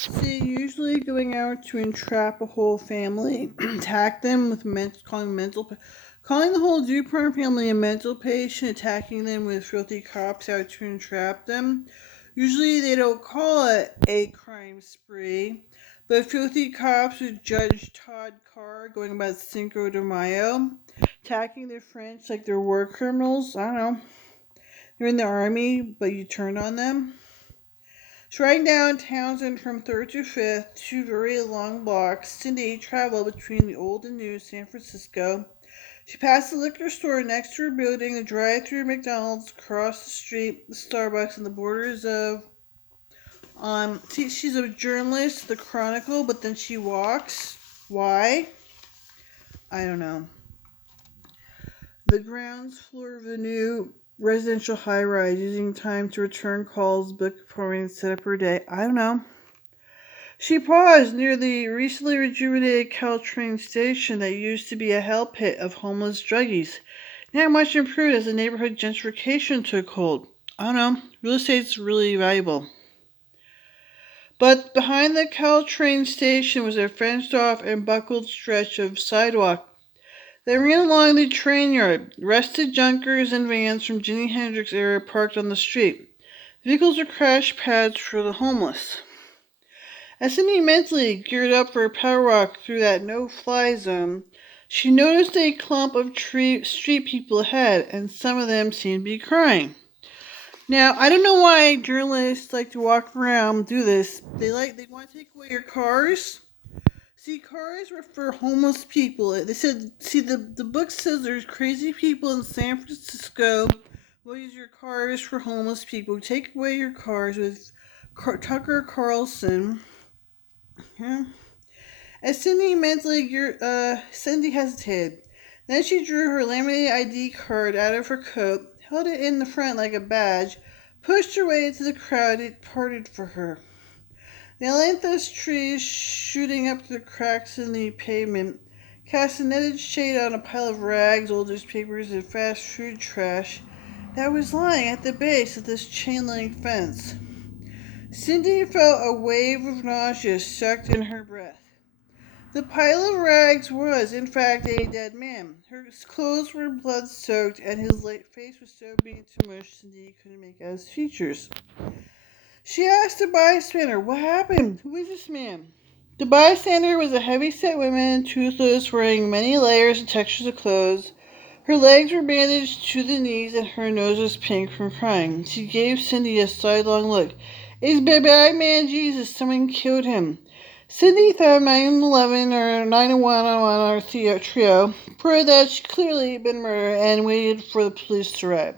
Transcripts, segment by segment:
See, usually going out to entrap a whole family, attack them with calling the whole Dupont family a mental patient, attacking them with filthy cops out to entrap them. Usually they don't call it a crime spree, but filthy cops with Judge Todd Carr going about Cinco de Mayo, attacking their French like they're war criminals. I don't know. They're in the army, but you turn on them. Riding down Townsend from 3rd to 5th, two very long blocks, Cindy traveled between the old and new San Francisco. She passed the liquor store next to her building, the drive-through McDonald's, across the street, the Starbucks, and the borders of... she's a journalist, the Chronicle, but then she walks. Why? I don't know. The ground floor of the new residential high-rise, using time to return calls, book appointments, set up her day. I don't know. She paused near the recently rejuvenated Caltrain station that used to be a hell pit of homeless druggies. Now much improved as the neighborhood gentrification took hold. I don't know. Real estate's really valuable. But behind the Caltrain station was a fenced-off and buckled stretch of sidewalk. They ran along the train yard, rested junkers and vans from Jimi Hendrix era parked on the street. Vehicles were crash pads for the homeless. As Cindy mentally geared up for a power walk through that no-fly zone, she noticed a clump of street people ahead, and some of them seemed to be crying. Now, I don't know why journalists like to walk around do this. They want to take away your cars. See, cars were for homeless people. They said, see, the book says there's crazy people in San Francisco will use your cars for homeless people. Take away your cars with Tucker Carlson. Yeah. As Cindy hesitated. Then she drew her laminated ID card out of her coat, held it in the front like a badge, pushed her way into the crowd. It parted for her. The ailanthus trees shooting up the cracks in the pavement cast a netted shade on a pile of rags, old newspapers, and fast food trash that was lying at the base of this chain-link fence. Cindy felt a wave of nausea sucked in her breath. The pile of rags was, in fact, a dead man. His clothes were blood-soaked, and his face was so beaten to mush Cindy couldn't make out his features. She asked a bystander, "What happened? Who is this man?" The bystander was a heavy-set woman, toothless, wearing many layers and textures of clothes. Her legs were bandaged to the knees, and her nose was pink from crying. She gave Cindy a sidelong look. "It's the bad man Jesus. Someone killed him." Cindy thought 911 or 911 on our trio, proved that she'd clearly been murdered, and waited for the police to arrive.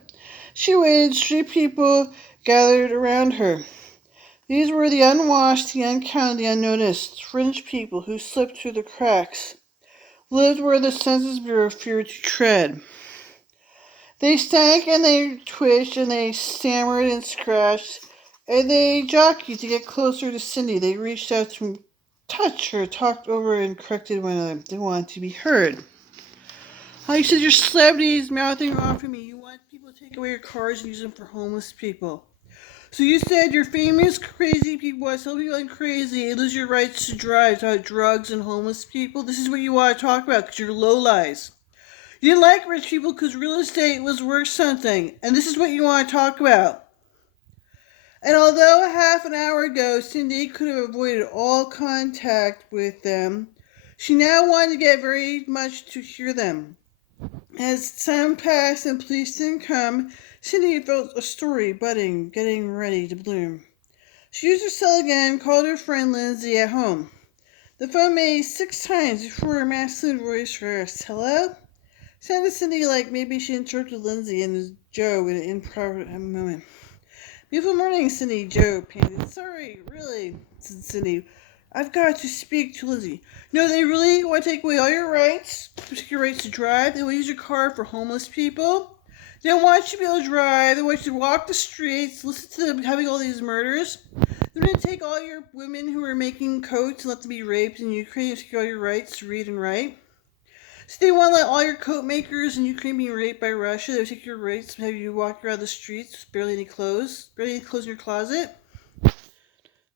She waited. Street people gathered around her. These were the unwashed, the uncounted, the unnoticed, fringe people who slipped through the cracks, lived where the Census Bureau feared to tread. They stank and they twitched and they stammered and scratched, and they jockeyed to get closer to Cindy. They reached out to touch her, talked over and corrected one another. They wanted to be heard. "Oh, you said you're celebrities mouthing off at me. You want people to take away your cars and use them for homeless people. So you said you're famous, crazy people. I tell people I'm crazy and lose your rights to drive, about drugs and homeless people. This is what you want to talk about because you're low lies. You didn't like rich people because real estate was worth something, and this is what you want to talk about." And although a half an hour ago Cindy could have avoided all contact with them, she now wanted to get very much to hear them. As time passed and police didn't come, Cindy felt a story budding, getting ready to bloom. She used her cell again, called her friend Lindsay at home. The phone made 6 times before her masculine voice asked, "Hello?" Sounded Cindy like maybe she interrupted Lindsay and was Joe in an improper moment. "Beautiful morning, Cindy," Joe panted. "Sorry, really," said Cindy. "I've got to speak to Lindsay." "No, they really want to take away all your rights, your rights to drive. They will use your car for homeless people. They don't want you to be able to drive. They want you to walk the streets, listen to them having all these murders. They're going to take all your women who are making coats and let them be raped in Ukraine and take all your rights to read and write. So they want to let all your coat makers in Ukraine be raped by Russia. They will take your rights and have you walk around the streets with barely any clothes in your closet.